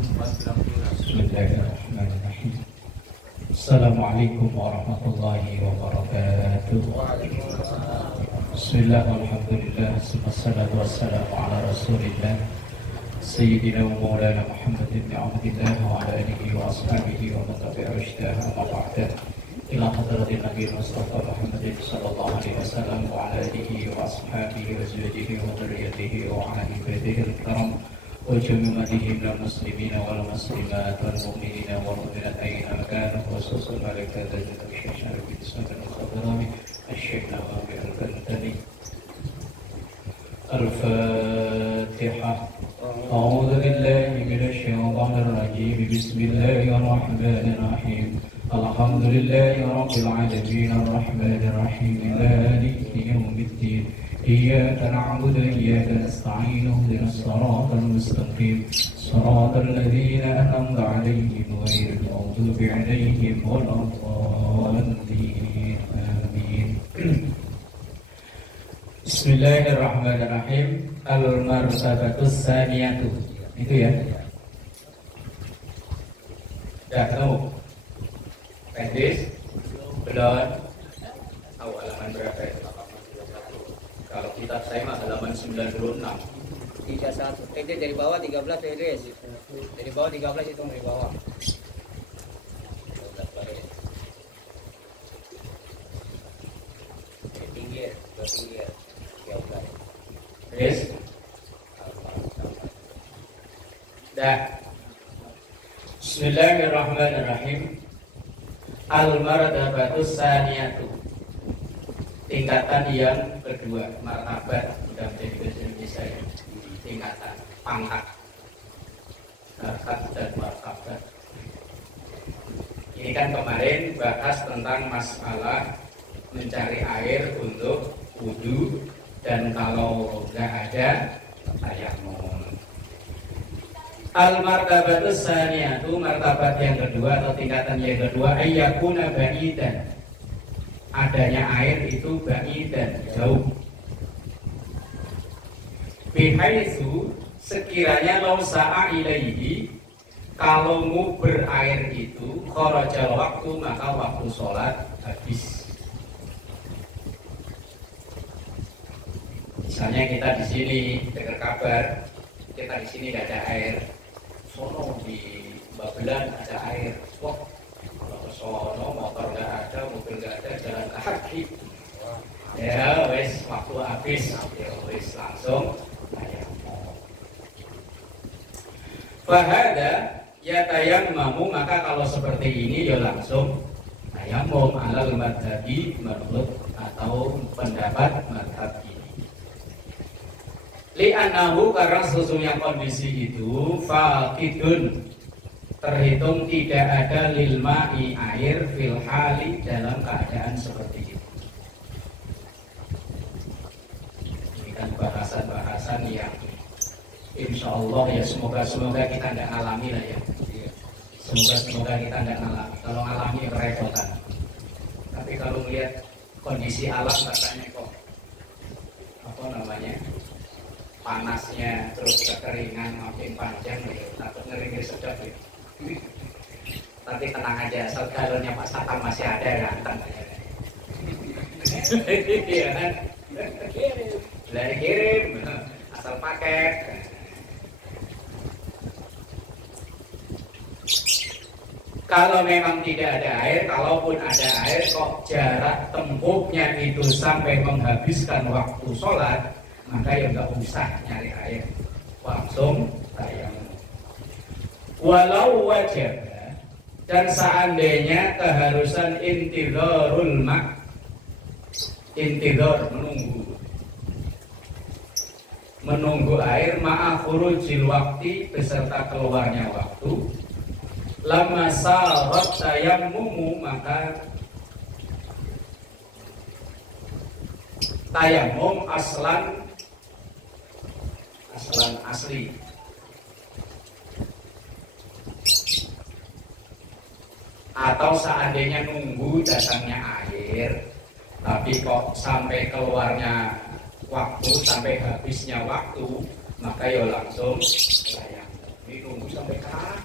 Bismillahirrahmanirrahim. Assalamualaikum warahmatullahi wabarakatuh. Bismillah, alhamdulillah, wassalatu wassalamu ala rasulillah Sayyidina wa maulana Muhammad ibn Abdillah wa ala alihi wa ashabihi wa man tabi'a rushdaha amma ba'da. Ila hadratin Nabi Mustafa Muhammadin sallallahu alaihi wasallam wa ala alihi wa ashabihi wa zawjihi wa dzurriyyatihi wa ahli baitihi al-kiram wa jami'ihim minal muslimina wal muslimat wal mu'minina wal mu'minat aina kanu khususan alaika dzatu syarif bismillah al-khadrami asy-syaikh Nawawi al-Bantani. Al-Fatihah. A'udzu billahi minasy syaithanir rajim. Bismillahirrahmanirrahim. Alhamdulillahi rabbil alamin arrahmanir rahim maliki yaumiddin. Iyyaka na'budu wa iyyaka nasta'in ihdinas siratal mustaqim siratal ladzina an'amta 'alaihim ghairil maghdubi 'alaihim waladdallin. Amin. Bismillahirrahmanirrahim. Al-martabatus saniyatu. Itu ya. Sudah ketemu? Pendis? Belum? Tahu halaman berapa itu? Kalau kitab saya mah halaman 96. 31. Pendis dari bawah 13 pendis. Dari bawah 13 hitung dari bawah. Pinggir, ke pinggir. 13. Yes. Dah. Bismillahirrahmanirrahim. Al-martabatus saniyatu. Tingkatan yang kedua, martabat sudah menjadi bahasa Indonesia ya. Tingkatan, pangkat, harkat dan martabat. Ini kan kemarin bahas tentang masalah mencari air untuk wudu dan kalau nggak ada tayamum. Al-martabatus saniyatu, martabat yang kedua atau tingkatan yang kedua, ayyakuna ba'idan. Adanya air itu ba'idan, jauh. Bihaitsu, sekiranya law sa'a ilaihi, kalau nguber air itu kharajal waktu, maka waktu sholat habis. Misalnya kita di sini dengar kabar, kita di sini tidak ada air. Sono di Babelan ada air. Wah, kalau ke sono motor nggak ada, mobil nggak ada, jalan kaki. Ya wes, waktu habis, ya wes langsung tayamum. Fahada ya tayammamu, maka kalau seperti ini ya langsung tayamum alal madhabi menurut atau pendapat madhab ini. Li'annahu, karena sesungguhnya kondisi itu faqidun, terhitung tidak ada lil ma'i air fil hali, dalam keadaan seperti itu. Ini kan bahasan-bahasan yang insya Allah ya semoga kita tidak ngalami lah ya. Semoga kita tidak ngalami. Kalau ngalami kerepotan. Tapi kalau melihat kondisi alam katanya kok apa namanya, panasnya terus kekeringan makin panjang ya, takut ngeri sedap ya. Tapi tenang aja, asal galonnya Pak Satam masih ada ganteng aja. Iya kan? Kirim, asal paket. Kalau memang tidak ada air, kalaupun ada air kok jarak tempuhnya itu sampai menghabiskan waktu sholat, maka ya nggak usah nyari air, langsung tayamum. Walau wajib, dan seandainya keharusan intidharul ma', intidhar menunggu air, ma'a khurujil waktu, beserta keluarnya waktu, lama sarat tayammumu, maka tayamum asli. Atau seandainya nunggu datangnya air, tapi kok sampai keluarnya waktu, sampai habisnya waktu, maka ya langsung tayamum. Ini nunggu sampai kapan?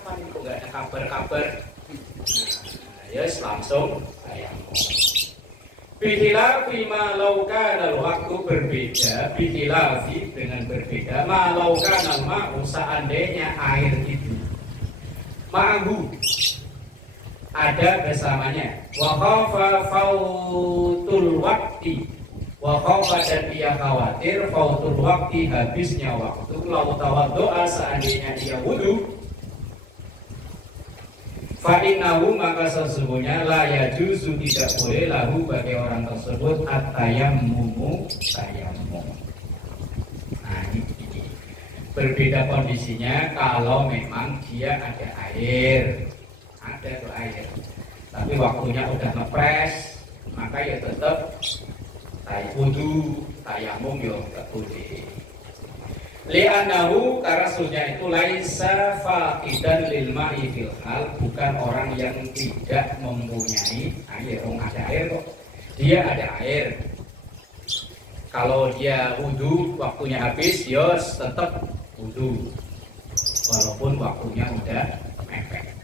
kabar-kabar. Nah, ya langsung tayamum. Bihilafi malaukan waktu berbeda, bihilafi dengan berbeda, malaukan ma'u seandainya air itu ma'hu ada bersamanya, wa khafa fautul waktu, wa khafa dan dia khawatir fautul waktu habisnya waktu, lau tawaddo'a seandainya dia wudu, fa'innahu maka sesungguhnya la yajuzu tidak boleh lahu bagi orang tersebut at-tayammumu tayammum. Nah ini berbeda kondisinya kalau memang dia ada air, tapi waktunya udah ngepres, maka ya tetap wudu tayammum ya nggak boleh. Li'annahu karena sesungguhnya itu laisa faqidan lil ma'i fil hal, bukan orang yang tidak mempunyai air. Ada air kok. Dia ada air. Kalau dia wudu waktunya habis, ya tetap wudu. Walaupun waktunya udah mepet.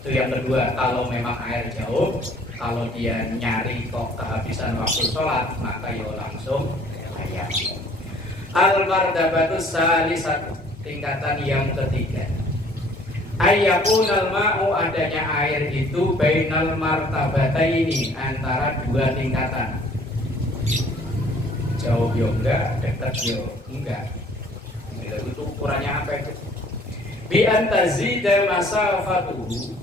Itu yang kedua, kalau memang air jauh, kalau dia nyari kok kehabisan waktu sholat, maka ya langsung tayamum. Al-martabatus salisatu, tingkatan yang ketiga. Ayyakunal ma'u adanya air itu bainal martabataini, antara dua tingkatan. Jauh yo enggak, dekat yo enggak. Itu ukurannya apa itu? Bi antazida masafatuhu,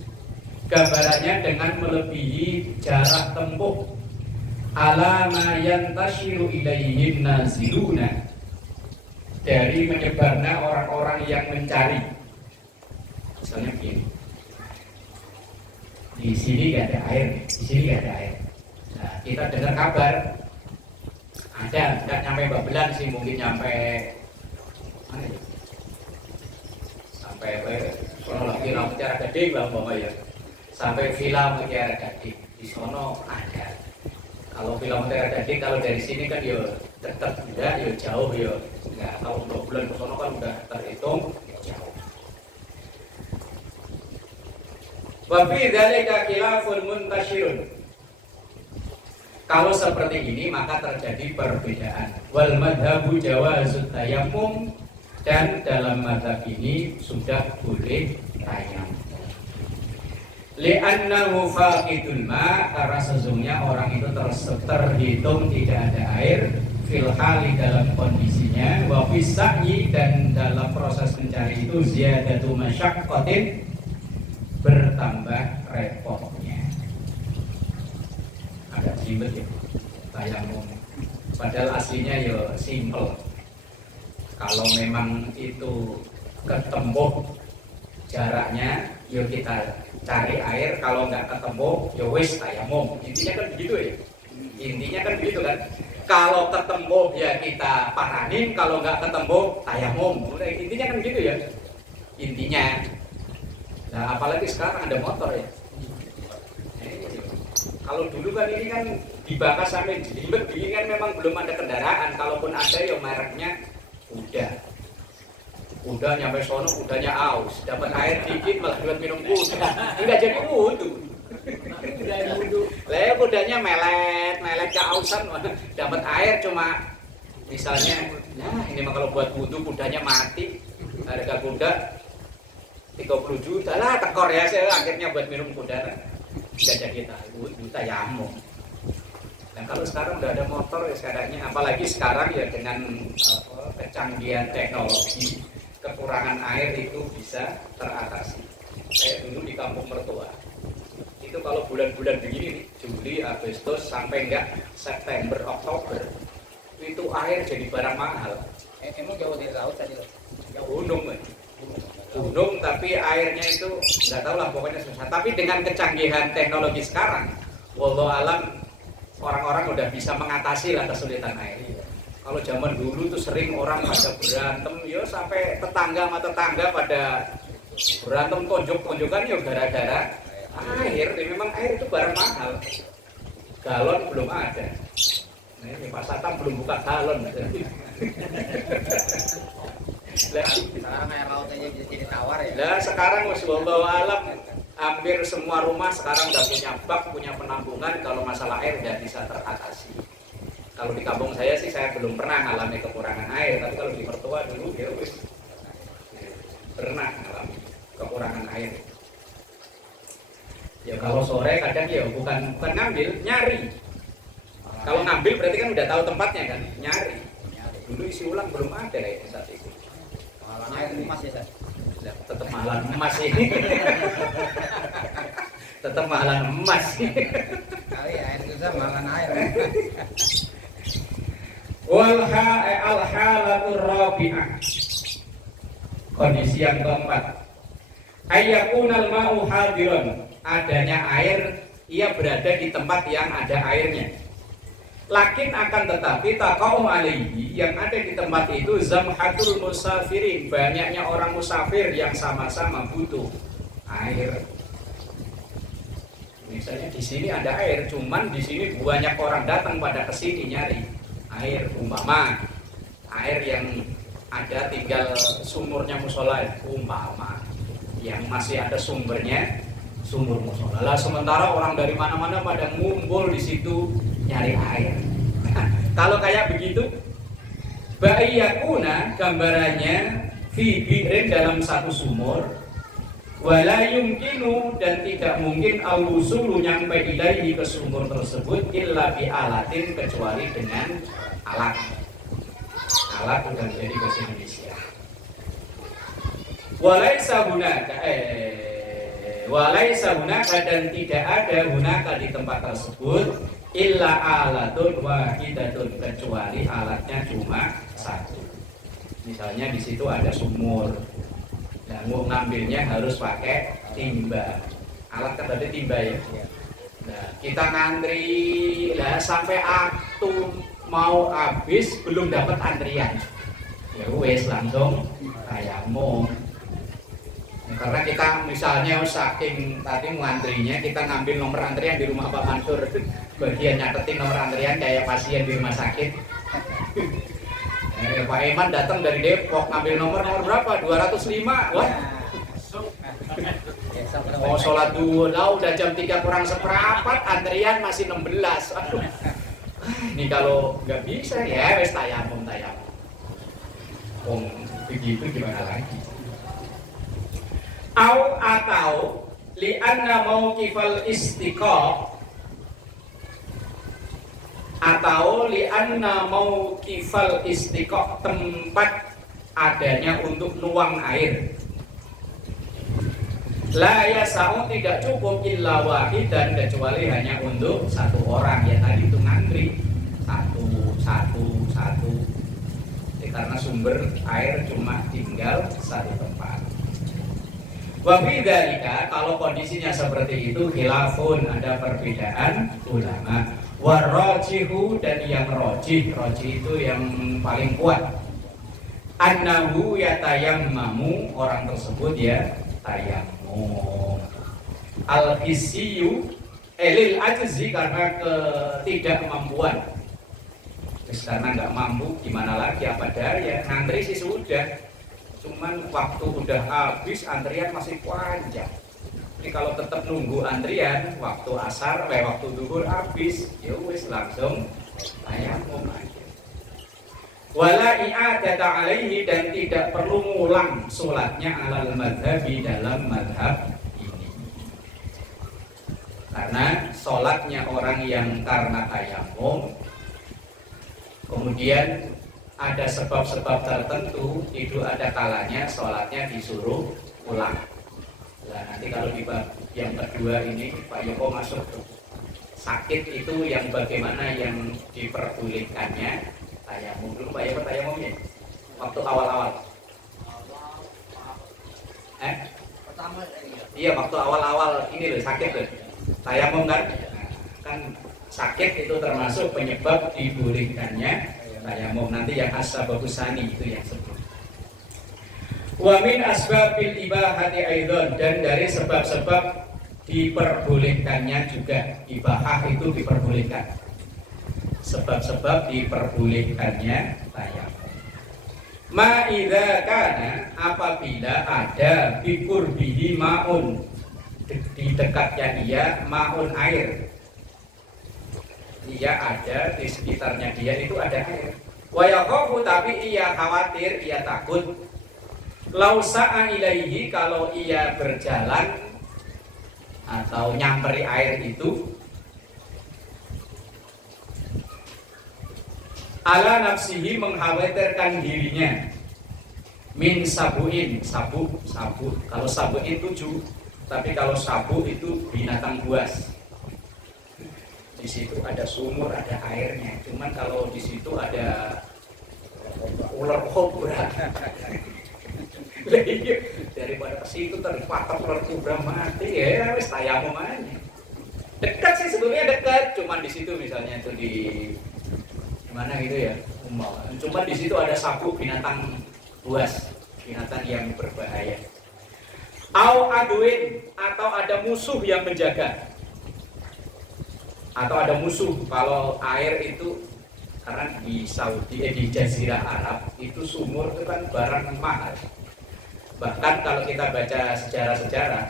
gambarannya dengan melebihi jarak tempuh ala ma yantashiru ilaihin naziluna, dari menyebarnya orang-orang yang mencari. Misalnya begini, di sini nggak ada air, di sini nggak ada air. Nah, kita dengar kabar ada, nggak nyampe Babelan sih, mungkin nyampe mana ya? Sampai sono lagi Mutiara Gading lah bapak ya. Sampai Villa Mutiara Gading di sono ada. Kalau Villa Mutiara Gading kalau dari sini kan ya tetap enggak, ya jauh ya. Enggak, kalau 2 bulan ke sono kan udah terhitung ya jauh. Wa fi dzalika khilafun muntashirun. Kalau seperti ini maka terjadi perbedaan. Wal madhabu jawazut tayammum, dan dalam madhab ini sudah boleh tayammum. Li'annahu faqidul ma, karena sesungguhnya orang itu terhitung tidak ada air, fil hali dalam kondisinya, wa fisa'yi, dan dalam proses mencari itu ziyadatu masyaqqatin, bertambah repotnya. Agak ribet ya tayammum, padahal aslinya ya simple. Kalau memang itu ketemu jaraknya, yuk kita cari air. Kalau nggak ketemu, ya wis tayammum. Intinya kan begitu ya. Intinya kan begitu kan. Kalau ketemu ya kita paranin, kalau nggak ketemu tayammum. Intinya kan begitu ya. Intinya. Nah, apalagi sekarang ada motor ya. Kalau dulu kan ini kan dibakar sampai jelimet, ini kan memang belum ada kendaraan. Kalaupun ada ya mereknya udah nyampe sono, udahnya aus, dapat air dikit malah buat minum kuda, enggak jadi wudu. Lah kudanya melet keausan, dapat air cuma misalnya, nah ini mah kalau buat wudu kudanya mati, harga kuda 30 juta lah, tekor ya saya akhirnya buat minum kuda, enggak jadi wudu tayammum. Dan kalau sekarang udah ada motor ya sekarangnya, apalagi sekarang ya dengan kecanggihan teknologi, kekurangan air itu bisa teratasi. Kayak dulu di kampung mertua, itu kalau bulan-bulan begini nih, Juli, Agustus sampai enggak September, Oktober, itu air jadi barang mahal. Emang jauh dari laut tadi loh? Ya gunung, tapi airnya itu nggak tahu lah, pokoknya susah. Tapi dengan kecanggihan teknologi sekarang, wallahu alam, orang-orang udah bisa mengatasi lah kesulitan air. Kalau zaman dulu tuh sering orang pada berantem, ya sampai tetangga sama tetangga pada berantem tonjok-tonjokan ya gara-gara air. Memang air itu barang mahal. Galon belum ada. Nah, ini Pak Satam belum buka galon. Lah, Sekarang air laut aja bisa jadi tawar ya. lah sekarang wis wallahu alam hampir semua rumah sekarang udah punya bak, punya penampungan, kalau masalah air udah bisa teratasi. Kalau di kampung saya sih saya belum pernah ngalami kekurangan air, tapi kalau di mertua dulu ya wis pernah ngalami kekurangan air. Ya kalau sore kadang ya bukan ngambil, nyari. Kalau ngambil berarti kan udah tahu tempatnya kan, nyari. Dulu isi ulang belum ada kayaknya saat itu. Malah air emas ya, Sat. Tetap mahalan emas ini. Tetap mahalan emas. Kali air susah malah air. Al halatur rabi'ah. Kondisi yang keempat. Ayyakunal ma'u hadiron. Adanya air, ia berada di tempat yang ada airnya. Lakin akan tetapi taqau alaihi, yang ada di tempat itu zamhatul musafirin, banyaknya orang musafir yang sama-sama butuh air. Misalnya di sini ada air, cuman di sini banyak orang datang pada kesini nyari air, umpama air yang ada tinggal sumurnya musola, umpama yang masih ada sumbernya sumur musola. Lah sementara orang dari mana-mana pada ngumpul di situ nyari air. Kalau kayak begitu, ba'iyakuna gambarannya fi bi'rin dalam satu sumur, wala yumkinu dan tidak mungkin al-wusulu nyampe ilaihi ke sumur tersebut illa bi alatin kecuali dengan alat. Alat udah menjadi bahasa Indonesia. Walaisa hunaka dan tidak ada hunaka di tempat tersebut illa alatun wahidatun kecuali alatnya cuma satu. Misalnya di situ ada sumur. Nah, mau ngambilnya harus pakai timba. Alat kan tadi timba ya. Nah, kita ngantri lah sampai waktu mau habis belum dapat antrian. Ya wes langsung tayamum. Karena kita misalnya saking tadi ngantrinya, kita ngambil nomor antrian di rumah Pak Mansur, bagian nyatetin nomor antrian kayak pasien di rumah sakit. Pak Eman datang dari Depok ngambil nomor berapa? 205. Wah. Mau sholat dulu, udah jam 3 kurang seperempat, antrian masih 16. Aduh. Ini kalau nggak bisa ya, wes tayamum. Begitu gimana lagi? Atau li'anna mauqifal istiqa, atau li'anna mauqifal istiqa, tempat adanya untuk nuang air. La yasa'u tidak cukup illa wahidan kecuali hanya untuk satu orang, ya tadi itu ngantri satu. Karena sumber air cuma tinggal satu tempat. Wa fi dzalika, kalau kondisinya seperti itu khilafun, ada perbedaan ulama. Warajihu dan yang rajih itu yang paling kuat. Annahu yatayammamu, orang tersebut ya tayammum. Al-hisiyu lil ajzi, karena ketidakmampuan. Karena nggak mampu gimana lagi, apa daya, ngantri sih sudah, cuman waktu udah habis antrian masih panjang. Jadi kalau tetap nunggu antrian waktu asar, waktu duhur habis, ya wis langsung tayamum aja. Wala i'adata alaihi, dan tidak perlu ngulang sholatnya alal madhabi, dalam madhab ini. Karena sholatnya orang yang karena tayamum kemudian ada sebab-sebab tertentu, itu ada kalanya sholatnya disuruh ulang. Nah, nanti kalau di bab yang kedua ini Pak Yoko masuk sakit itu yang bagaimana yang diperbolehkannya tayamum. Dulu Pak Yoko tayamumnya waktu awal-awal. Pertama Iya, waktu awal-awal ini loh sakit loh. Tayamum kan? Kan sakit itu termasuk penyebab dibolehkannya tayamum. Nanti yang asbabus sani itu yang sebut. Wa min asbabil ibahati aidon, dan dari sebab-sebab diperbolehkannya juga. Ibahah itu diperbolehkan. Sebab-sebab diperbolehkannya tayamum. Ma idza kana, apabila ada bikur bihi maun, di dekatnya dia maun air. Dia ada di sekitarnya dia itu ada air. Wa yaqafu, tapi ia khawatir, ia takut. Lausa'a ilaihi, kalau ia berjalan atau nyamperi air itu, ala nafsihi, mengkhawatirkan dirinya, min sabuin, sabu. Kalau sabuin 7, tapi kalau sabu itu binatang buas. Di situ ada sumur, ada airnya. Cuman kalau di situ ada ular kobra. Daripada ke situ terpatok ular kobra mati, ya wis tayamum aja. Dekat sih sebelumnya, dekat. Cuman di situ misalnya itu di mana gitu ya, cuma di situ ada sabu, binatang buas, binatang yang berbahaya. Au aduin, atau ada musuh yang menjaga, atau ada musuh. Kalau air itu, karena di Saudi, di Jazirah Arab itu sumur itu kan barang mahal. Bahkan kalau kita baca sejarah-sejarah,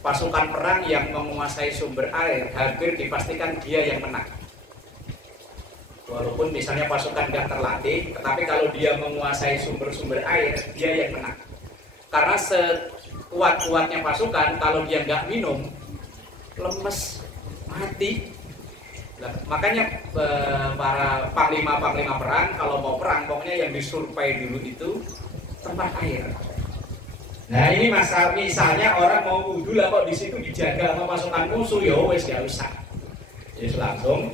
pasukan perang yang menguasai sumber air hampir dipastikan dia yang menang. Walaupun misalnya pasukan nggak terlatih, tetapi kalau dia menguasai sumber-sumber air, dia yang menang. Karena sekuat-kuatnya pasukan, kalau dia nggak minum, lemes, mati. Nah, makanya para panglima-panglima perang, kalau mau perang, pokoknya yang disurvei dulu itu tempat air. Nah ini misalnya orang mau wudhu lah, kok di situ dijaga sama pasukan musuh, ya wes nggak usah. Jadi langsung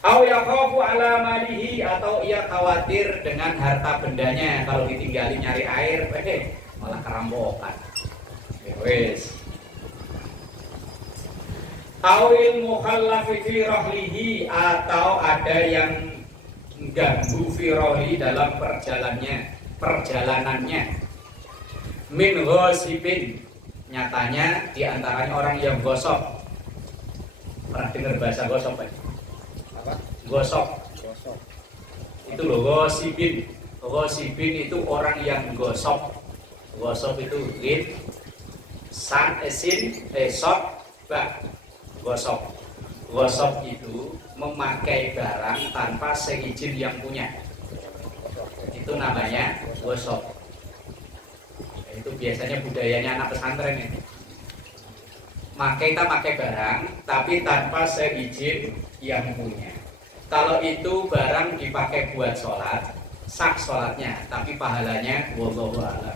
Au yakhafu ala malihi, atau ia khawatir dengan harta bendanya, kalau ditinggalin nyari air, malah kerampokan. Wes. Awil mukhallafi fi rahlihi, atau ada yang ganggu fi rahli dalam perjalanannya. Min ghosibin, nyatanya diantaranya orang yang gosok. Pernah dengar bahasa gosok, Pak? Apa? Gosok. Itu loh, gosibin. Gosibin itu orang yang gosok. Gosok itu lid, san, esin, esok, bak. Gosok. Gosok itu memakai barang tanpa seizin yang punya. Itu namanya gosok. Itu biasanya budayanya anak pesantren ini. Kita pakai barang tapi tanpa seizin yang punya. Kalau itu barang dipakai buat sholat, sah sholatnya, tapi pahalanya wallahu a'lam.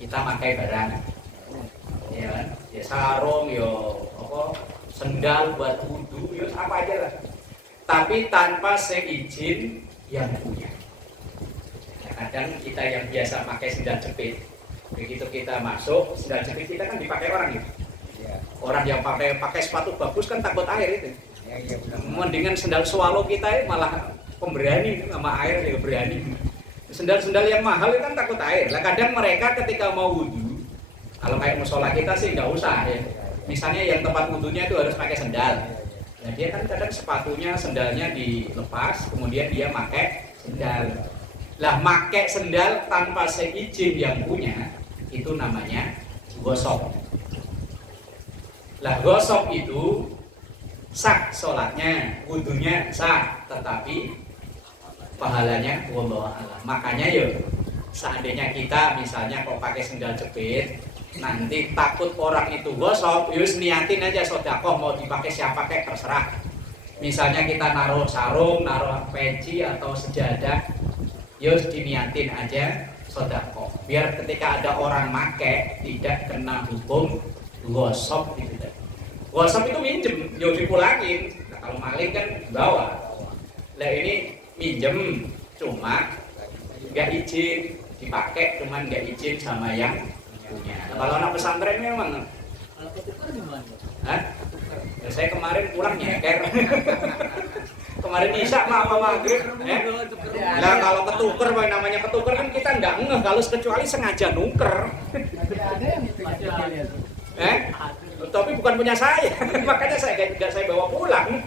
Kita pakai barang, ya kan? Ya sarung, ya apa, sendal buat wudhu, ya apa aja lah. Tapi tanpa seizin yang punya. Ya, kadang kita yang biasa pakai sendal jepit, begitu kita masuk, sendal jepit kita kan dipakai orang gitu. Ya. Orang yang pakai sepatu bagus kan takut air itu. Ya, mendingan sendal swallow kita malah pemberani sama air juga berani. Sendal-sendal yang mahal itu kan takut air. Lah kadang mereka ketika mau wudhu, kalau kayak musola kita sih nggak usah ya. Misalnya yang tempat wudhunya itu harus pakai sendal. Nah dia kan kadang sepatunya, sendalnya dilepas, kemudian dia pakai sendal. Lah pakai sendal tanpa seizin yang punya, itu namanya gosok. Lah gosok itu sah sholatnya, wudhunya sah, tetapi pahalanya wallahu a'lam. Makanya yuk, seandainya kita misalnya kok pakai sendal jepit, nanti takut orang itu gosok, yus niatin aja sedekah, mau dipakai siapa kayak terserah. Misalnya kita naruh sarung, naruh peci atau sejadah, yus diniatin aja sedekah. Biar ketika ada orang make tidak kena hukum gosok gitu. Gosok itu minjem, yo dipulangin. Nah, kalau maling kan bawa. Nah ini minjem, cuma nggak izin dipakai, cuman nggak izin sama yang punya. Nah, kalau anak pesantren memang. Kalau ketukar gimana? Hah? Ya, saya kemarin pulang nyeker. Kemarin isya sama maghrib. Nah kalau ketuker, namanya ketuker kan kita nggak ngeh kalau kecuali sengaja nuker. Ada yang itu. Tapi bukan punya saya, makanya saya bawa pulang.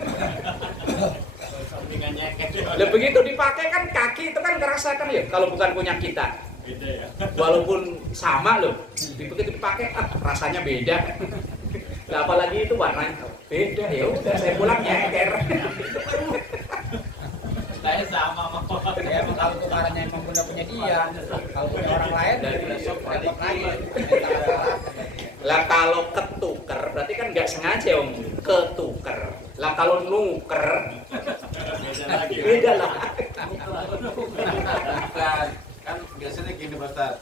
Lah begitu dipakai kan kaki itu kan ngerasakan ya kalau bukan punya kita. Beda ya. Walaupun sama loh, begitu dipakai rasanya beda. Nah, apalagi itu warnanya beda, ya udah saya pulang nyeker. Saya sama sama. Ya emang kalau tukarannya emang punya dia, kalau punya orang lain besok repot lagi. Lah kalau ketuker berarti kan nggak sengaja om, ketuker. Lah kalau nuker Beda lagi. beda lah. Bukan, kan biasanya gini Pak Ustaz,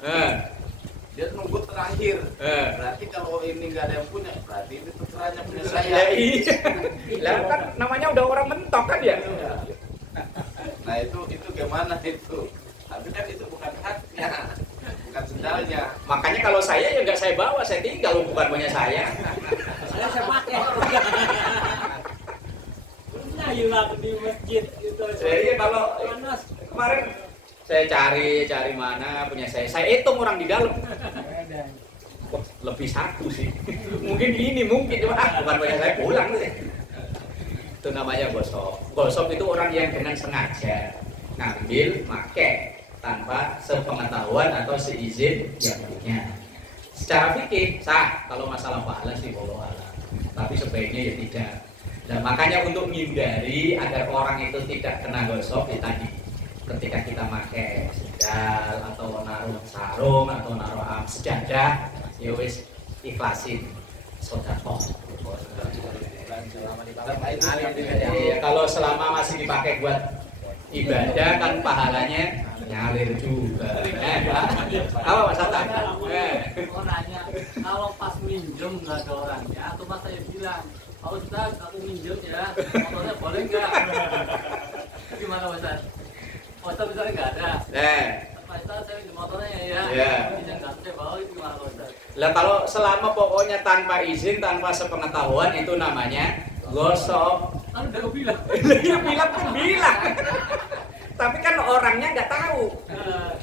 dia nunggu terakhir. Berarti kalau ini nggak ada yang punya, berarti ini tukerannya punya saya. Ya iya. Lah kan namanya udah orang mentok kan ya. Nah itu gimana itu? Tapi kan itu bukan haknya, bukan sendalnya. Makanya kalau saya ya nggak saya bawa, saya tinggal bukan punya saya. Saya pakai. Nah, hilang di masjid itu. Jadi kalau panas. kemarin saya cari mana punya saya hitung orang di dalam. Wah, lebih satu sih. Mungkin ini cuma bukan punya saya pulang sih. Itu namanya gosok. Gosok itu orang yang dengan sengaja ngambil, make tanpa sepengetahuan atau seizin yang punya. Secara fikih sah kalau masalah pahala sih wallahu a'lam. Tapi sebaiknya ya tidak. Nah, makanya untuk menghindari agar orang itu tidak kena gosok ya tadi ketika kita pakai sendal atau naruh sarung atau naruh sejadah ya wis ikhlasin sedekah. Ya, kalau selama masih dipakai buat ibadah kan pahalanya ngalir juga. Apa Mas Hatta? Mau nanya, kalau pas minjem nggak ada orangnya, atau mas saya bilang, Pak Ustaz, aku minjem ya, motornya boleh nggak? Gimana Pak Ustaz? Pak Ustaz misalnya nggak ada. Pak Ustaz, saya minjem motornya ya. Ya. Izin nggak saya bawa itu gimana Pak Ustaz? Lah kalau selama pokoknya tanpa izin, tanpa sepengetahuan itu namanya gosok. Kan udah aku bilang. Dia bilang. Tapi kan orangnya nggak tahu.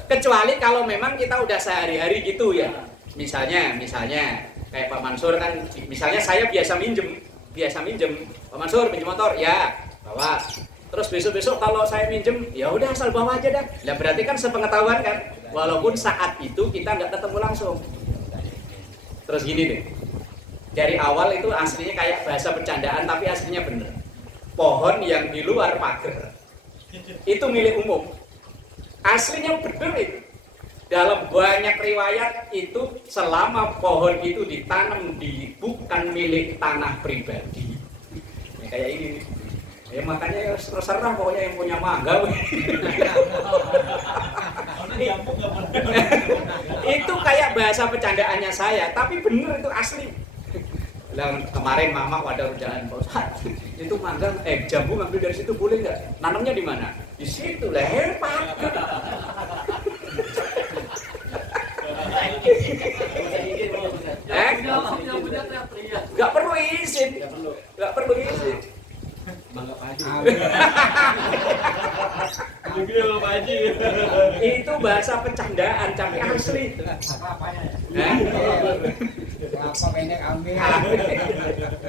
Kecuali kalau memang kita udah sehari-hari gitu ya. Misalnya kayak Pak Mansur kan, misalnya saya biasa minjem. Pak Mansur pinjam motor, ya bawa. Terus besok-besok kalau saya minjem, ya udah asal bawa aja dah. Lah berarti kan sepengetahuan kan, walaupun saat itu kita nggak ketemu langsung. Terus gini deh, dari awal itu aslinya kayak bahasa bercandaan tapi aslinya bener. Pohon yang di luar pagar itu milik umum. Aslinya bener itu. Dalam banyak riwayat itu selama pohon itu ditanam di bukan milik tanah pribadi. Ya, kayak ini nih. Ya makanya ya terserah pokoknya yang punya mangga. Itu kayak bahasa bercandaannya saya, tapi bener itu asli. Lah kemarin mama pada udahan Pak Ustaz, itu mangga jambu ngambil dari situ boleh nggak? Nanamnya di mana? Di situ lah hebat. Nggak perlu izin. Bangga Pak Haji. Itu bahasa bercandaan tapi asli. Apanya ya? Hah? Kelapa pendek ambil.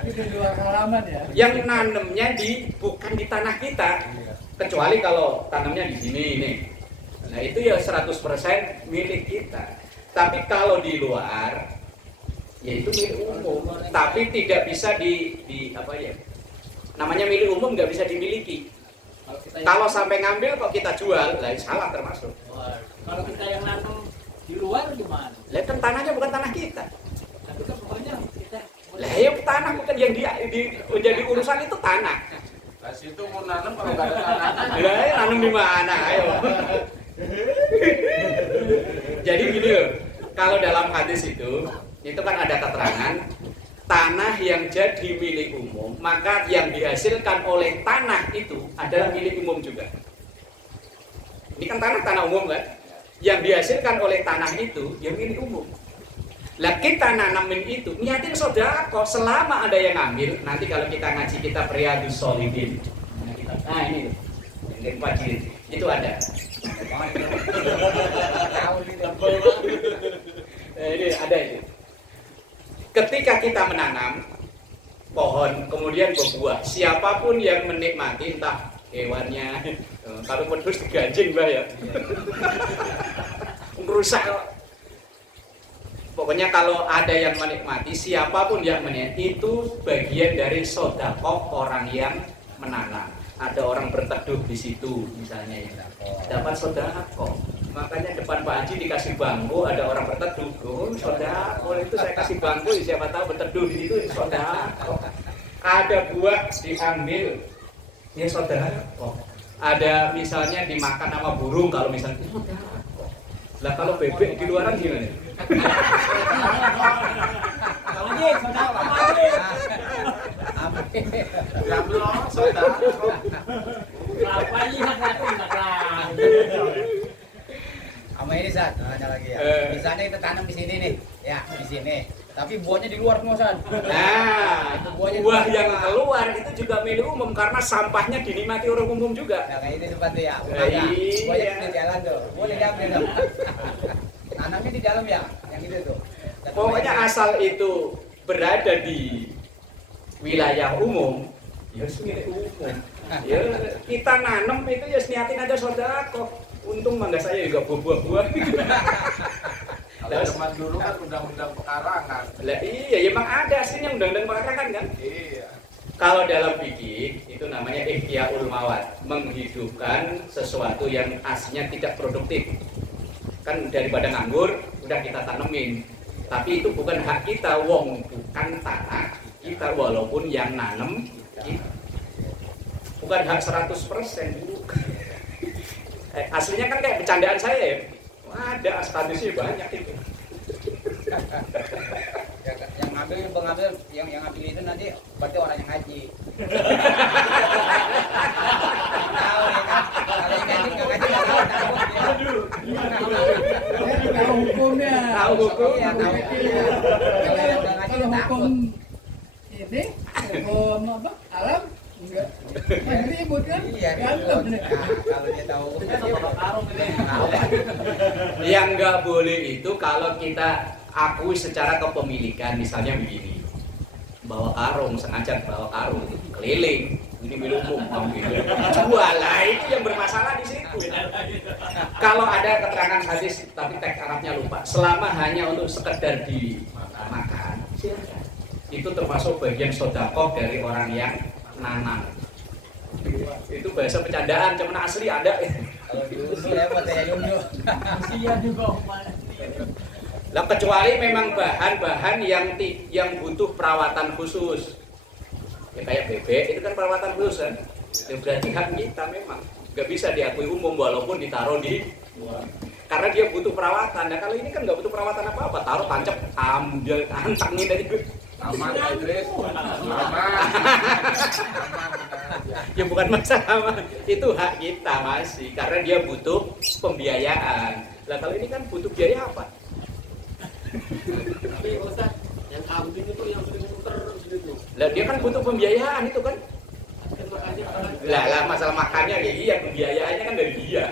Itu di luar halaman ya. Yang nanemnya bukan di tanah kita. Kecuali kalau tanamnya di sini nih. Nah, itu ya 100% milik kita. Tapi kalau di luar ya itu milik umum, tapi tidak bisa di apa ya? Namanya milik umum nggak bisa dimiliki. Kalau sampai ngambil kok kita jual, lah salah termasuk. Kalau kita yang nanam di luar gimana? Lah kan tanahnya bukan tanah kita. Tapi kan pokoknya kita Lah ya tanah bukan yang menjadi urusan itu tanah. Nah situ mau nanam kalau nggak ada tanah. Lah ya nanam di mana? Ayo. Jadi gini loh, kalau dalam hadis itu kan ada keterangan tanah yang jadi milik umum, maka yang dihasilkan oleh tanah itu adalah milik umum juga. Ini kan tanah umum kan? Yang dihasilkan oleh tanah itu yang milik umum. Lah kita nanamin itu, niatin sedekah selama ada yang ngambil. Nanti kalau kita ngaji kita Riyadhus Shalihin. Nah ini yang wajib itu ada. Ini ada itu. Ketika kita menanam pohon kemudian berbuah, siapapun yang menikmati entah hewannya. Kalau wedhus diganjing Mbah ya. Merusak kok. Pokoknya kalau ada yang menikmati, siapapun yang menikmati, itu bagian dari sedekah orang yang menanam. Ada orang berteduh di situ misalnya ya, dapat sedekah. Makanya depan Pak Haji dikasih bangku, ada orang berteduh. Oh, sedekah. Itu saya kasih bangku, siapa tahu berteduh di situ sedekah. Ada buah diambil, ya sedekah. Ada misalnya dimakan sama burung, kalau misalnya sedekah. Lah kalau bebek di luaran gimana? Kalau dia saudara Apa ini hati belakang? sama ini San, ada lagi ya. Misalnya kita tanam di sini nih, ya di sini. Tapi buahnya di luar semua San. Nah, buah yang keluar itu juga milik umum karena sampahnya dinikmati orang umum juga. Nah kayak ini seperti ya. Iya. Buahnya di jalan tuh, boleh diambil tuh. Tanamnya di dalam ya, yang itu tuh. Pokoknya asal itu berada di wilayah umum, ya milik umum. Ya kita nanam itu ya niatin aja sedekah. Untung mangga saya juga buah-buah. Kalau zaman dulu kan undang-undang pekarangan. Lah iya, emang ada aslinya undang-undang pekarangan kan? Iya. Kalau dalam fikih itu namanya ihyaul mawad, menghidupkan sesuatu yang aslinya tidak produktif. Kan daripada nganggur, udah kita tanemin. Tapi itu bukan hak kita, wong bukan tanah kita walaupun yang nanem kita. Bukan hak 100%, bukan. Aslinya kan kayak bercandaan saya ya. Ada statusnya banyak itu. Yang ngambil yang ngambil itu nanti berarti orang yang ngaji. Tahu ya kan? Kalau yang ngaji nggak ngaji nggak tahu. Tahu hukumnya. Tahu hukum. Iya, tahu. Kalau yang nggak ngaji Kalau nggak takut. hukum ini, hukum apa? Alam enggak. Yang ribut kan? Iya, Ganteng nih. nah, kalau dia tahu hukumnya dia Karung ini. tahu. Yang nggak boleh itu kalau kita akui secara kepemilikan, misalnya begini, bawa karung, sengaja bawa karung, keliling, ini milik umum, jual lah, itu yang bermasalah di situ. Kalau ada keterangan hadis, tapi teks Arabnya lupa, selama hanya untuk sekedar dimakan, silakan. Itu termasuk bagian sedekah dari orang yang nanam. Itu bahasa bercandaan, cuman asli ada. Kalau diunduh ya buat saya diunduh. Iya juga. Lah kecuali memang bahan-bahan yang butuh perawatan khusus. Ya kayak bebek itu kan perawatan khusus kan. Ya berarti hak kita memang nggak bisa diakui umum walaupun ditaruh di karena dia butuh perawatan. Nah kalau ini kan nggak butuh perawatan apa-apa, taruh tancap, ambil, antangin dari Aman Pak Idris. Aman. ya bukan masalah, itu hak kita masih karena dia butuh pembiayaan. Lah kalau ini kan butuh biaya apa? Tapi Ustaz, yang kambing itu yang sering muter gitu. Lah dia kan butuh pembiayaan itu kan. Kan makanya orang Lah masalah makannya kayak iya, pembiayaannya kan dari dia.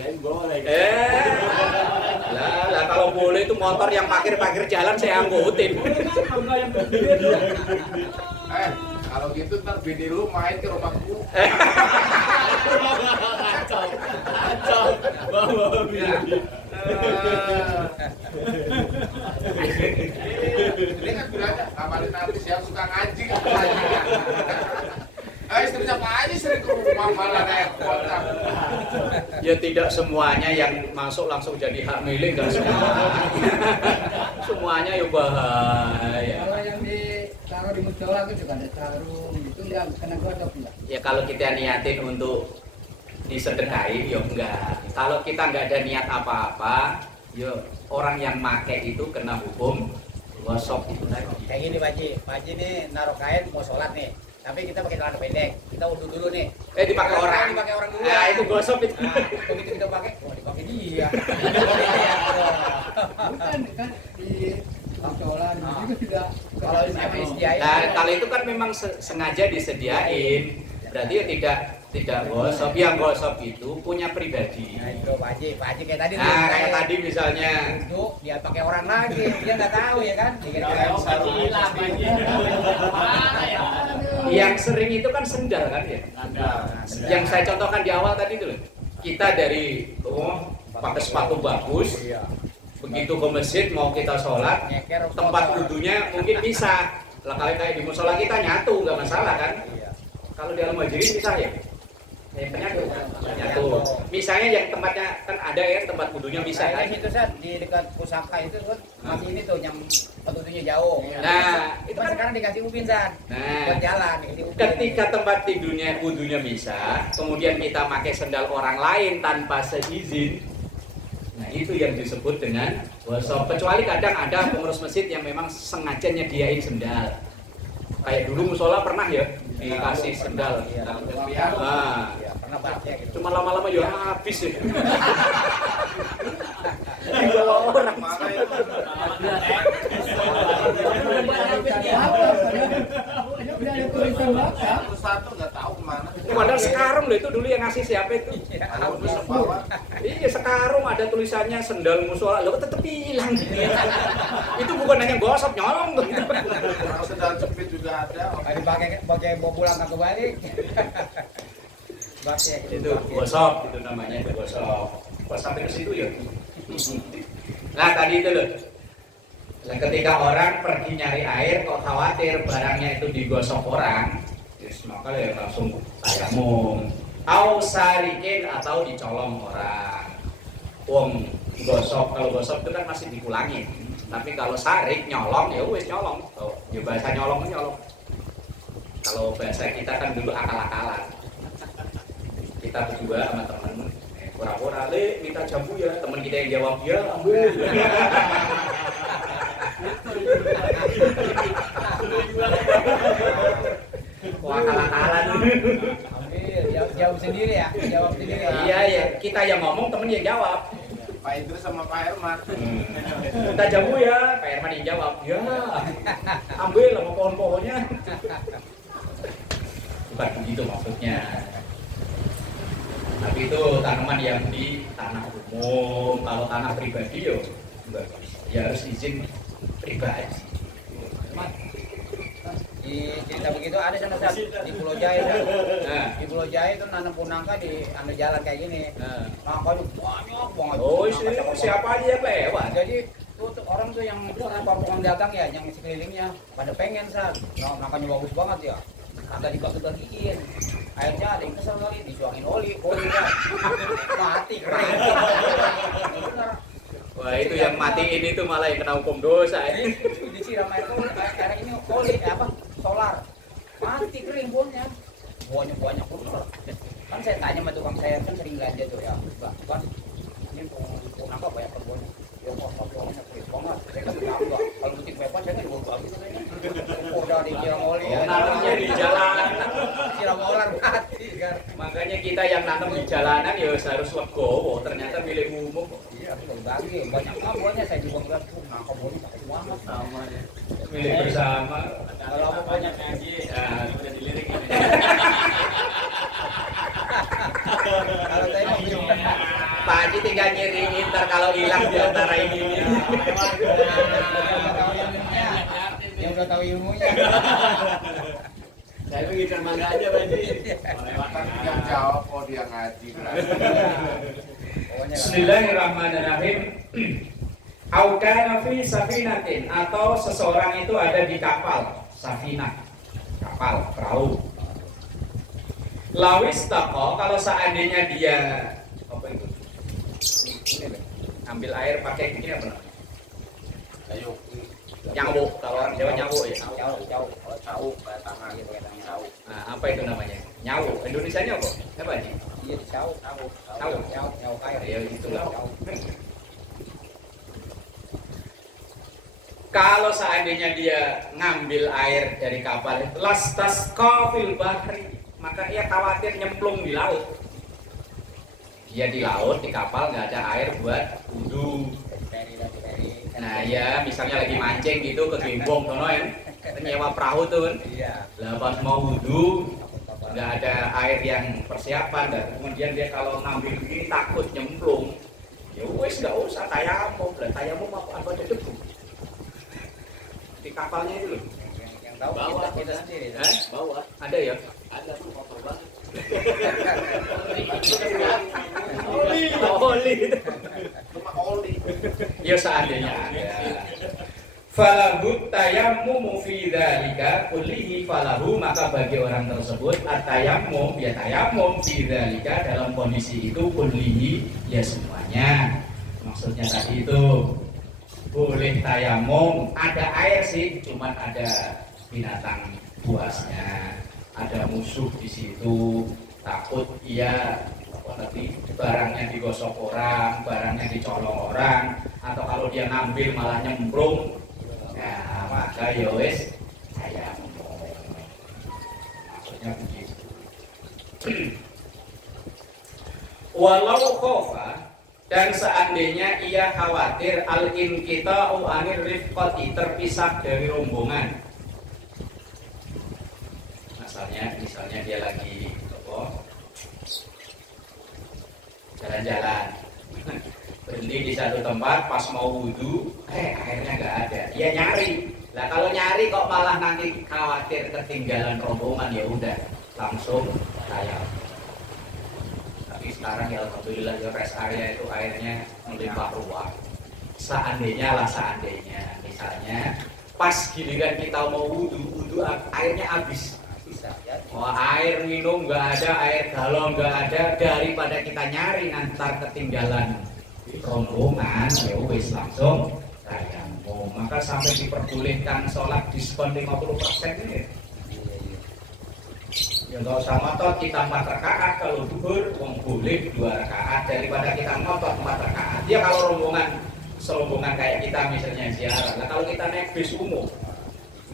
kirain boleh. Lah kalau boleh itu motor yang parkir jalan saya angkutin. Kalau gitu ntar bini lu main ke rumahku. Kacau. Bawa Ini kan bilangnya kabarin artis yang suka ngaji. Istrinya Pak Haji sering ke rumah malah repot. Ya tidak semuanya yang masuk langsung jadi hak milik, enggak semua. Semuanya ya bahaya. Kalau yang ditaruh di musola itu juga ada sarung gitu, nggak kena godok nggak? Ya kalau kita niatin untuk disedekahin ya enggak. Kalau kita enggak ada niat apa-apa, ya orang yang make itu kena hukum gosok itu tadi. Kayak gini Pak Haji nih naruh kain mau sholat nih. Tapi kita pakai celana pendek, kita wudhu dulu nih. Dipakai orang. Dipakai orang dulu. Nah, itu gosok itu. Nah, begitu kita pakai, oh dipakai dia. Bukan kan di musola di masjid juga sudah. Kalau siapa disediain. Nah, kalau itu kan memang sengaja disediain. Berarti ya tidak gosok. Yang gosok itu punya pribadi. Nah itu Pak Haji kayak tadi. Nah, kayak tadi misalnya. Wudhu, dia pakai orang lagi, dia nggak tahu ya kan. Dia Kalau kira kecilan lagi. Mana ya? Yang sering itu kan sendal kan ya. Yang saya contohkan di awal tadi itu loh. Kita dari pakai sepatu bagus, Iya. begitu ke masjid mau kita sholat, Nyeker, tempat kotor. wudhunya mungkin bisa. Lah kalau kayak di musola kita nyatu nggak masalah kan. Iya. Kalau di dalam majelis bisa ya. Nyatu. Misalnya yang tempatnya kan ada ya tempat wudhunya bisa Saya kan. itu San, di dekat pusaka itu kan masih ini tuh yang petunjuknya jauh. Nah, itu Itu kan sekarang dikasih ubin San. Nah, Buat jalan dikasih ubin. ketika tempat tidurnya wudhunya bisa, kemudian kita pakai sendal orang lain tanpa seizin, nah itu yang disebut dengan gosok. Kecuali kadang ada pengurus masjid yang memang sengaja nyediain sendal. Kayak dulu musola pernah ya dikasih sendal. Iya. Nah, Iya, pernah baca gitu. cuma lama-lama juga habis ya. Dibawa orang. Mana itu? Udah ada tulisan belakang. Satu nggak tahu kemana. Padahal sekarang loh itu dulu yang ngasih siapa itu? Tahu di bawah. Iya sekarang ada tulisannya sendal musola, lo tetep hilang. Itu bukan hanya gosok nyolong tuh. Orang sedang jepit juga ada. Kayak dipakai bawa pulang kan kebalik. Baca Itu gosok itu namanya itu gosok. Kok sampai ke situ ya? Nah tadi itu loh. Nah, ketika orang pergi nyari air kok khawatir barangnya itu digosok orang, terus maka ya langsung tayamum. Au sarikin atau dicolong orang. Wong gosok, kalau gosok itu kan masih dipulangin. Tapi kalau sarik nyolong ya wes nyolong. Oh, ya bahasa nyolong nyolong. Kalau bahasa kita kan dulu akal-akalan. Kita berdua sama temen pura-pura le minta jambu ya, temen kita yang jawab ya ambil. Wah akal-akalan. Ambil, jawab sendiri ya, jawab sendiri ya. Iya ya, kita yang ngomong temen yang jawab. Pak Idris sama Pak Herman. Minta jambu ya, Pak Herman yang jawab ya. Ambil sama pohon-pohonnya. Bukan begitu maksudnya. Tapi itu tanaman yang di tanah umum. Kalau tanah pribadi yo enggak bisa. Ya harus izin pribadi. Di cerita begitu ada sana San, di Pulau Jaya San. Nah, Di Pulau Jaya itu nanam punangka di anu jalan kayak gini. nah. Makanya banyak banget. Oh, Punangka siapa aja yang lewat? Jadi tuh orang tuh yang orang dagang ya, yang sekelilingnya pada pengen San. Nah, makanya bagus banget ya. Agak dibagi-bagiin. Akhirnya ada yang kesel kali disuangin oli ya. Mati kering. Bener. Wah, itu yang matiin itu malah yang kena hukum dosa ini. Disiram air ini oli apa? Solar. Mati kering buahnya. Buahnya bener. Kan saya tanya sama tukang sayur kan sering belanja tuh ya. Kan ini apa banyak buahnya. Ya kok buahnya kering banget. Saya kan bilang enggak. Kalau butik weapon saya kan jual gitu kayaknya. Udah disiram oli. Nanamnya di jalan. Siram orang mati kan. Makanya kita yang nanam di jalanan ya harus legowo. Ternyata milik umum. Iya, bagi banyak buahnya saya juga ngeliat tuh nangkap buahnya pakai banget sama ya. Milik bersama. Kalau aku banyak ngaji, udah dilirik. kalau saya mau bingung. Pak Haji tinggal nyiriin ntar kalau hilang di antara ini. Yang udah tahu ilmunya. Saya pengen mangga aja Pak Haji. Kan yang jawab oh dia ngaji. Bismillahirrahmanirrahim. Au kana fi safinatin atau seseorang itu ada di kapal, safinah. Kapal, perahu. Lawis taqo kalau seandainya dia apa itu? Ambil air pakai begini apa namanya? Ayo. Nyawu, kalau orang Jawa nyawu ya. Jauh kayak tanah gitu kayak tanah jauh. Nah, apa itu namanya? Nyawu. Indonesianya apa? Apa sih? Iya jauh. Jauh kayak. Ya itulah. Kalau seandainya dia ngambil air dari kapal itu lastas kafil bahri, maka ia khawatir nyemplung di laut. Dia di laut, di kapal nggak ada air buat wudhu. Nah ya, misalnya lagi mancing gitu ke Gembong, sono kan, nyewa perahu tuh kan. Iya. Lah pas mau wudhu, nggak ada air yang persiapan, dan kemudian dia kalau ngambil begini takut nyemplung. Ya wes nggak usah tayamum, lah tayamum apa ada debu di kapalnya itu loh. Tahu Bawa kita sendiri. Hah? Bawah Ada ya? ada tuh kotor banget. Oli. Cuma oli. Ya seandainya ada. Falahu tayammumu fi dzalika kullihi falahu, maka bagi orang tersebut at-tayammum ya tayammum fi dzalika dalam kondisi itu kullihi ya semuanya. Maksudnya tadi itu boleh tayamum, ada air sih, cuman ada binatang buasnya, ada musuh di situ, takut ia tadi barangnya digosok orang, barangnya dicolong orang, atau kalau dia ngambil malah nyemplung, nah maka ya wis tayamum. Maksudnya begitu. Walau khofa, dan seandainya ia khawatir al-inqita'u anir rifqati, terpisah dari rombongan. Misalnya dia lagi jalan-jalan, berhenti di satu tempat, pas mau wudhu, airnya nggak ada, dia nyari. Lah kalau nyari kok malah nanti khawatir ketinggalan rombongan, ya udah langsung tayamum. Tapi sekarang ya alhamdulillah ya rest area itu airnya melimpah ruah. Seandainya misalnya pas giliran kita mau wudhu airnya habis. Oh, air minum nggak ada, air galon nggak ada, daripada kita nyari nanti ketinggalan rombongan, ya wis langsung tayamum. Maka sampai diperbolehkan sholat diskon 50% ini. Ya nggak usah ngotot kita 4 rakaat, kalau duhur boleh 2 rakaat, daripada kita ngotot 4 rakaat. Ya kalau serombongan kayak kita misalnya ziarah, nah kalau kita naik bis umum,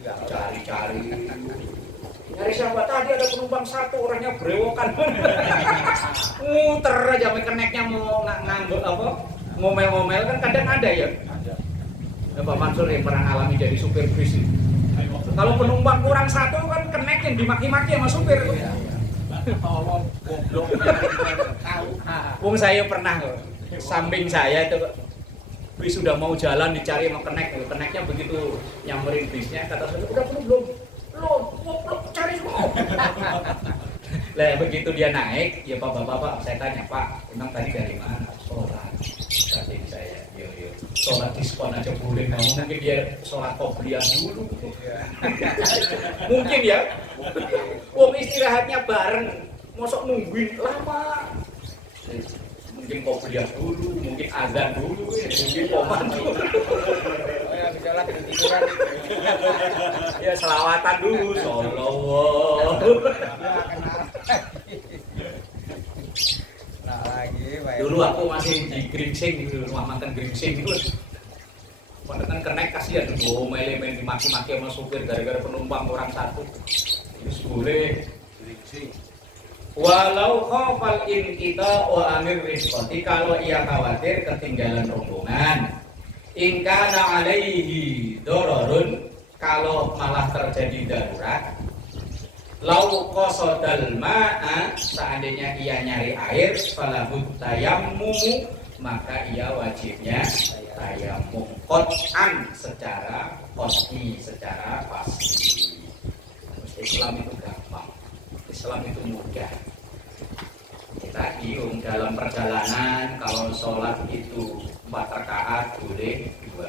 cari-cari. Nyari siapa tadi, ada penumpang satu, orangnya brewokan. Muter aja keneknya mau ngambek apa? Ngomel-ngomel kan kadang ada ya. Ya Pak Mansur yang pernah alami jadi supir bis. Kalau penumpang kurang satu kan kenek yang dimaki-maki sama supir. Tolong goblok. Wong saya pernah samping saya itu bis sudah mau jalan dicari sama keneknya begitu nyamperin bisnya, kata saya udah penuh belum? Belum, cari semua. Lah begitu dia naik, ya bapak-bapak, saya tanya, Pak, emang tadi dari mana? Sholat. Tadi saya, yo, sholat diskon aja boleh. Nah, mungkin dia sholat qobliyah dulu. Mungkin ya. Wong istirahatnya bareng, mosok nungguin lama. Mungkin qobliyah dulu, mungkin azan dulu, mungkin qoman dulu. Ya selawatan dulu, sholawat. Nah lagi, Dulu aku masih di Gringsing, rumah mantan Gringsing itu. Mantan kenek kasihan, mele-mele dimaki-maki sama supir gara-gara penumpang orang satu. Terus boleh. Walau khafal inqita wa amir rizqati, kalau ia khawatir ketinggalan rombongan. In kana alaihi dararun, kalau malah terjadi darurat. Lau qasadal ma'a, seandainya ia nyari air, falahut tayammumu, maka ia wajibnya tayamum qat'an, secara qat'i, secara pasti. Islam itu gampang, Islam itu mudah. Kita dalam perjalanan, kalau sholat itu 4 rakaat boleh 2.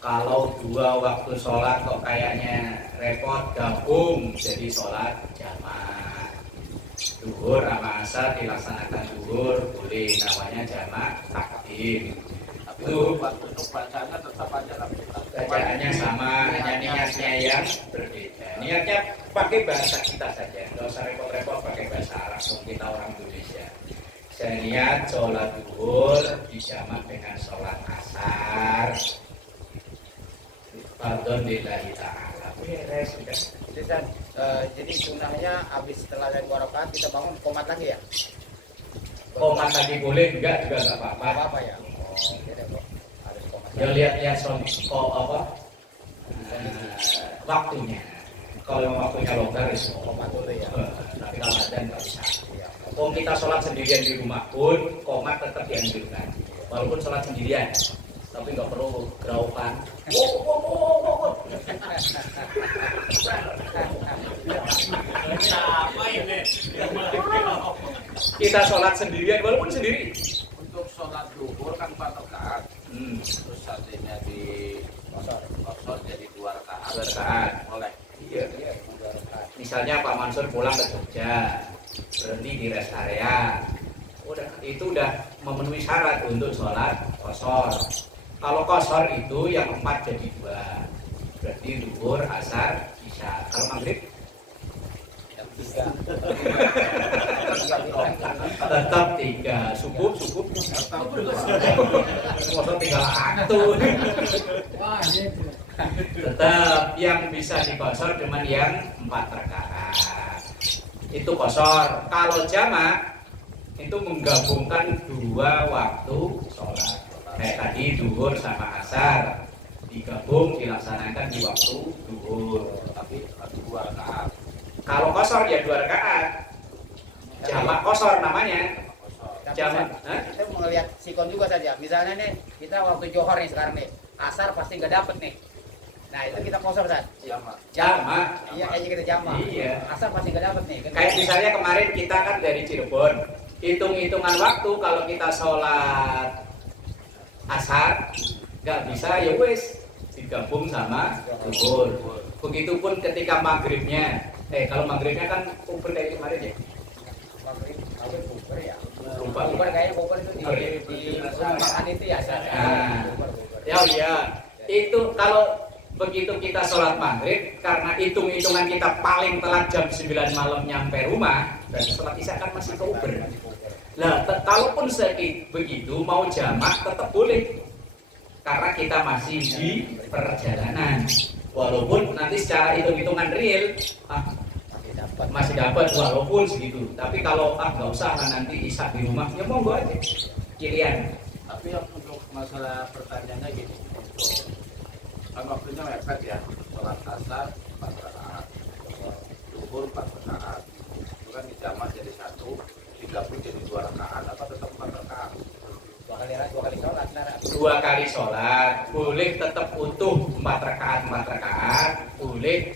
Kalau 2 waktu sholat kok kayaknya repot, gabung jadi sholat jamaah. Duhur sama asar dilaksanakan duhur boleh, namanya jamaah takdim. Itu untuk bacaannya tetap aja kan kita. Bacaannya sama, hanya niatnya yang berbeda. Niatnya pakai bahasa kita saja, nggak usah repot-repot pakai bahasa Arab, kita orang Indonesia. Saya niat sholat duhur dijamak dengan sholat asar. Fardhon lillahi ta'ala. Beres sudah. Jadi sunahnya habis setelah dari 2 rakaat kita bangun qomat lagi ya? Qomat lagi boleh, enggak juga nggak apa-apa. Apa ya? Harus qomat. Ya lihat waktunya. Kalau waktunya longgar itu Qomat dulu ya. tapi kalau ada nggak usah. Kalau kita sholat sendirian di rumah pun qomat tetap dianjurkan. Walaupun sholat sendirian, tapi nggak perlu geraukan. Siapa ini? Kita sholat sendirian walaupun sendiri. Untuk sholat zuhur kan 4 rakaat. Terus seandainya di kosor jadi 2 rakaat. 2 rakaat. Boleh. Iya. Misalnya Pak Mansur pulang ke Jogja, berhenti di rest area. Itu udah memenuhi syarat untuk sholat kosor. Kalau kosor itu yang 4 jadi 2. Berarti zuhur, asar, isya. Kalau maghrib tetap 3. Subuh kosor 3 waktu. Wah, gitu. Tetap yang bisa dikosor cuman yang 4 rakaat. Itu kosor. Kalau jamak itu menggabungkan 2 waktu sholat. Kayak tadi zuhur sama asar digabung dilaksanakan di waktu zuhur. Tapi 2 rakaat. Kalau kosor ya 2 rakaat. Jamak kosor namanya. Jamak. Kita mau ngeliat sikon juga saja. Misalnya nih, kita waktu johor nih sekarang nih. Asar pasti nggak dapet nih. Nah itu kita kosor kan? Jamak. Iya kayaknya kita jamak. Iya. Asar pasti nggak dapet nih. Kayak misalnya kemarin kita kan dari Cirebon. Hitung-hitungan waktu kalau kita sholat asar nggak bisa ya wes digabung sama zuhur. Begitupun ketika maghribnya. Kalau maghribnya kan uber kayak kemarin ya. Maghrib bubar ya. Lupa. Bubar kayaknya bubar itu di rumah makan itu ya. Ya. Itu kalau begitu kita sholat maghrib, karena hitung-hitungan kita paling telat jam 9 malam nyampe rumah, dan sholat isya kan masih ke uber. Nah, kalaupun begitu mau jamak tetap boleh, karena kita masih di perjalanan. Walaupun nanti secara hitung-hitungan real masih dapat walaupun segitu. Tapi kalau nggak usah nanti isya di rumah, ya monggo aja. Pilihan. Tapi yang untuk masalah pertanyaannya gini, untuk kan waktunya mepet ya, sholat asar 4 rakaat, zuhur 4 rakaat, itu kan dijamak jadi 1, digabung jadi 2 rakaat, apa tetap 4 rakaat? 2 kali sholat. 2 kali sholat boleh tetap utuh 4 rakaat, boleh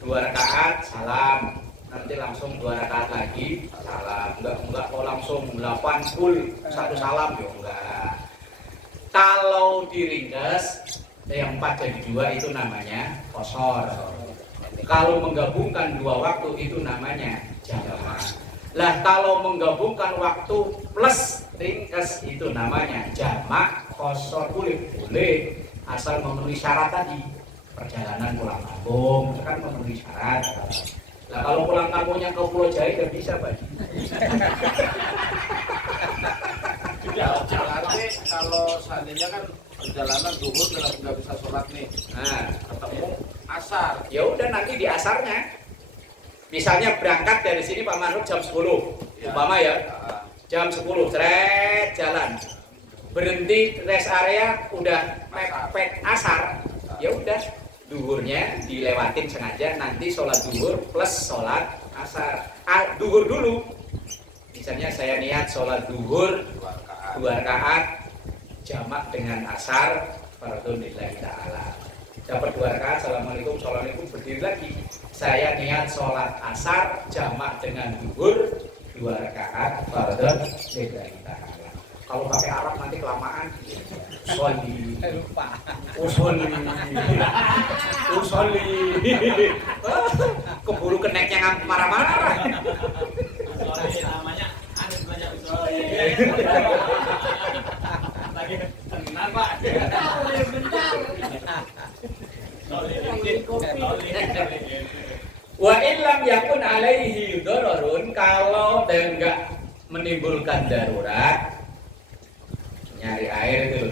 2 rakaat salam, nanti langsung 2 rakaat lagi salam, enggak kok langsung 8 full 1 salam ya enggak. Kalau diringkas yang 4 jadi 2 itu namanya kosor. Kalau menggabungkan 2 waktu itu namanya jamak. Lah kalau menggabungkan waktu plus ringkas itu namanya jamak. Kosor boleh asal memenuhi syarat tadi. Perjalanan pulang kampung itu kan memenuhi syarat. Lah kalau pulang kampungnya ke Pulau Jaya nggak bisa, Pak. Berarti kalau seandainya kan perjalanan zuhur nggak bisa sholat nih, Nah, ketemu asar, ya udah nanti di asarnya. Misalnya berangkat dari sini Pak Manhub jam 10, umpama ya, jam 10, seret jalan, berhenti rest area udah mepet asar, ya udah duhurnya dilewatin sengaja, nanti sholat duhur plus sholat asar. Duhur dulu, misalnya saya niat sholat duhur 2 rakaat, jamak dengan asar, fardhu lillahi ta'ala. Dapat 2 rakaat, assalamualaikum, berdiri lagi. Saya niat sholat asar, jamak dengan duhur 2 rakaat, fardhu lillahi ta'ala. Kalau pakai Arab nanti kelamaan. Sholli, Lupa. usoli, keburu keneknya marah-marah. Namanya ada banyak usul. Lagi tenang Pak. Wa illam yakun alaihi dararun, kalau enggak menimbulkan darurat, nyari air itu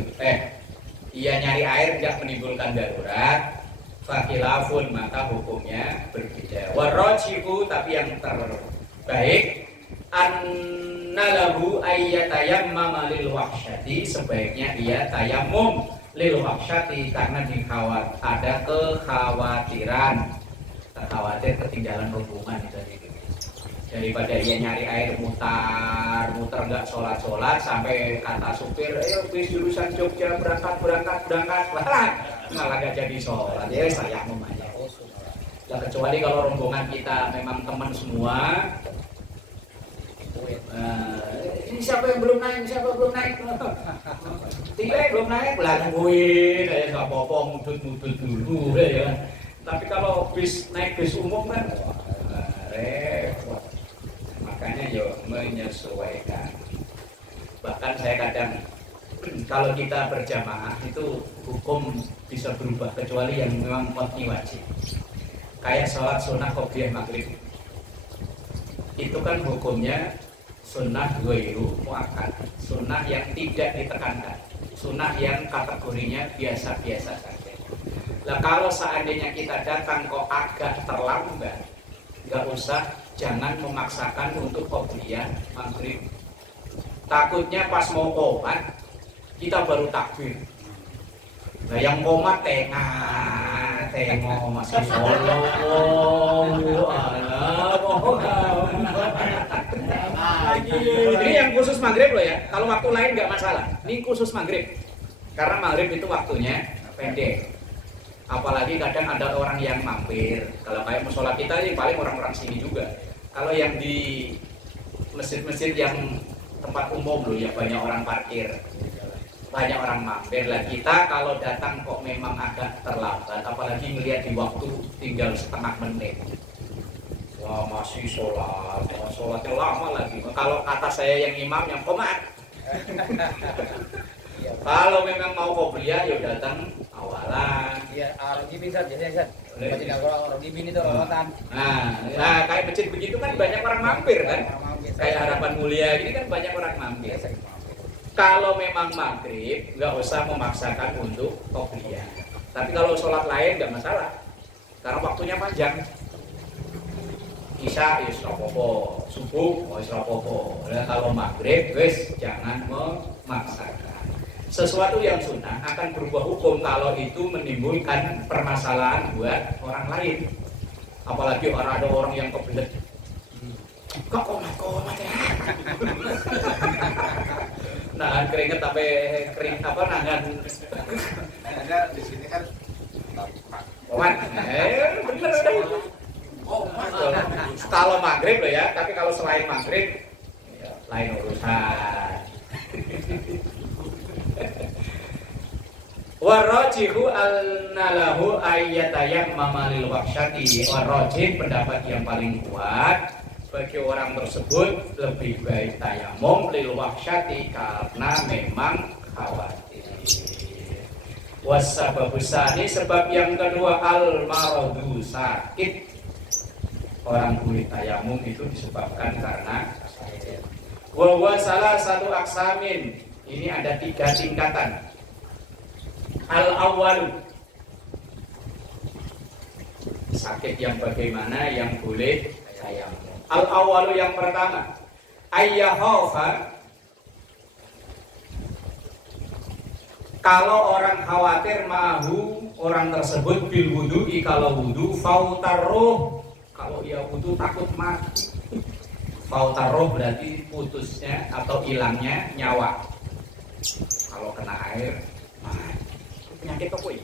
nyari air enggak menimbulkan darurat, fakilafun, maka hukumnya berbeda. Warajihu, tapi yang terbaik annalahu ayyatayammama lil wahsyati, sebaiknya ia tayammum lil wahsyati, karena ada kekhawatiran, khawatir ketinggalan rombongan itu. Daripada ia nyari air muter nggak sholat sampai kata supir, ayo bis jurusan Jogja berangkat, wah malah gak jadi sholat ya saya memangnya. Lah kecuali kalau rombongan kita memang teman semua. Ini siapa yang belum naik? Siapa yang belum naik? Tiga belum naik, belakang gue, kayak nggak apa-apa, mudut-mudut dulu, ya. Tapi kalau bis naik bis umum kan repot. Makanya yo menyesuaikan. Bahkan saya kadang kalau kita berjamaah itu hukum bisa berubah kecuali yang memang wajib. Kayak sholat sunnah qobliyah maghrib. Itu kan hukumnya sunnah ghairu muakkad, sunnah yang tidak ditekankan, sunnah yang kategorinya biasa-biasa saja. Nah kalau seandainya kita datang kok agak terlambat, nggak usah, jangan memaksakan untuk qobliyah maghrib. Takutnya pas mau qomat kita baru takbir. Nah yang qomat tengok masih solo. Ini yang khusus maghrib loh ya. Kalau waktu lain nggak masalah. Ini khusus maghrib. Karena maghrib itu waktunya pendek. Apalagi kadang ada orang yang mampir. Kalau kayak musola kita ini paling orang-orang sini juga. Kalau yang di masjid-masjid yang tempat umum loh ya banyak orang parkir, banyak orang mampir. Lah kita kalau datang kok memang agak terlambat, apalagi melihat di waktu tinggal setengah menit. Wah masih sholatnya lama lagi. Kalau kata saya yang imam yang qomat. Kalau memang mau qobliyah ya datang awalan. Iya, orang gini kan biasanya kan. Masjid orang gini itu rawatan. Nah, kayak masjid begitu kan banyak orang mampir kan. Kayak Harapan Mulia gini kan banyak orang mampir. Kalau memang maghrib nggak usah memaksakan untuk qobliyah. Tapi kalau sholat lain nggak masalah. Karena waktunya panjang. Isya ya rapopo, subuh ya rapopo. Kalau maghrib wis jangan memaksakan. Sesuatu yang sunnah akan berubah hukum kalau itu menimbulkan permasalahan buat orang lain. Apalagi ada orang yang kebelet. Kok komat ya? Nahan keringet sampai kering apa nahan. Ada di sini kan Komat. Bener deh. Kalau maghrib loh ya, tapi kalau selain maghrib ya, lain urusan. Warajihu al-nalahu ayyatayammama lil waqsyati. Warajih pendapat yang paling kuat bagi orang tersebut lebih baik tayamum lil waqsyati karena memang khawatir. Wasababusani sebab yang kedua al-maradu sakit. Orang boleh tayamum itu disebabkan karena sakit. Wa salah satu aksamin. Ini ada 3 tingkatan. Al-awwalu sakit yang bagaimana yang boleh tayamum. Al-awwalu yang pertama ayyakhafa, kalau orang khawatir mahu orang tersebut bil wudu'i, kalau wudu fautarruh, kalau ia wudu takut mati. Fautarruh berarti putusnya atau hilangnya nyawa. Kalau kena air mati. Penyakit apa ya?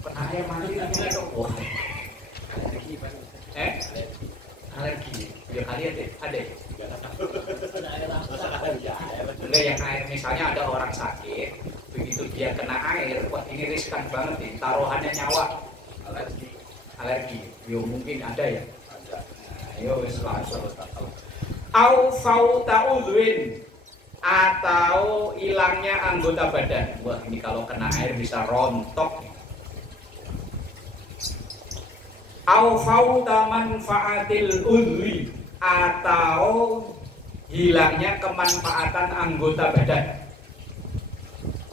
Kena air mati penyakit apa? Alergi. Ya kalian deh, ada. Enggak yang air, misalnya ada orang sakit, begitu dia kena air, wah ini riskan banget nih, taruhannya nyawa. Alergi. Yo mungkin ada ya. ada. Ayo wis langsung. Au fauta udwin, atau hilangnya anggota badan. Wah ini kalau kena air bisa rontok. Au fauta manfaatil udwi, atau hilangnya kemanfaatan anggota badan.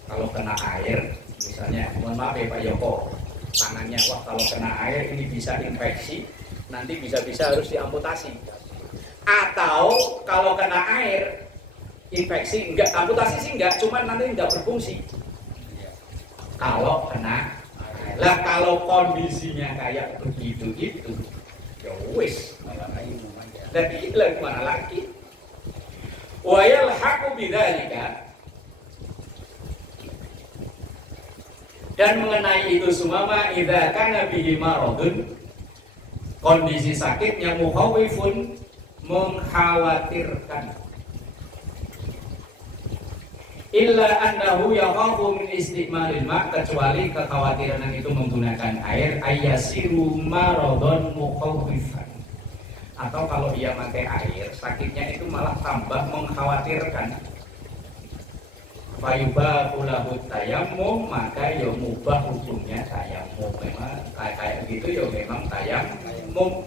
Kalau kena air, misalnya, mohon maaf ya Pak Yoko, tangannya wah kalau kena air ini bisa infeksi, nanti bisa-bisa harus diamputasi. Atau kalau kena air infeksi enggak, amputasi sih enggak, cuman nanti enggak berfungsi. Kalau kena air. Lah kalau kondisinya kayak begitu itu, ya wis, dan hilang mana lagi? Wa yalhaqu bidzalika, Dan mengenai itu semua idza kana bihi maradun, kondisi sakitnya mukhawifun, mengkhawatirkan. Illa annahu yakhafu min istimalil ma, kecuali kekhawatiran itu menggunakan air, ayasiru maradun mukhawifan. Atau kalau dia pakai air, sakitnya itu malah tambah mengkhawatirkan. Fayubahu lahu tayammum, maka ya mubah hukumnya tayammum. Memang kayak gitu ya memang tayammum.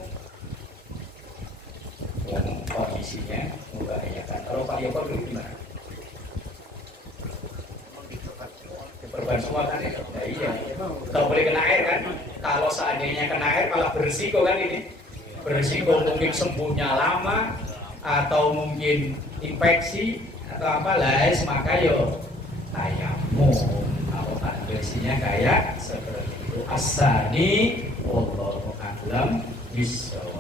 Kondisinya membahayakan. Kalau Pak Yoko dulu gimana? Korban semua kan ya? Ya iya. Kalau boleh kena air kan? Kalau seandainya kena air malah berisiko kan ini? Berisiko mungkin sembuhnya lama, atau mungkin infeksi atau apa lah, maka yo tayammum. Kalau kondisinya kayak seperti itu. Asani wallahu a'lam bishawab.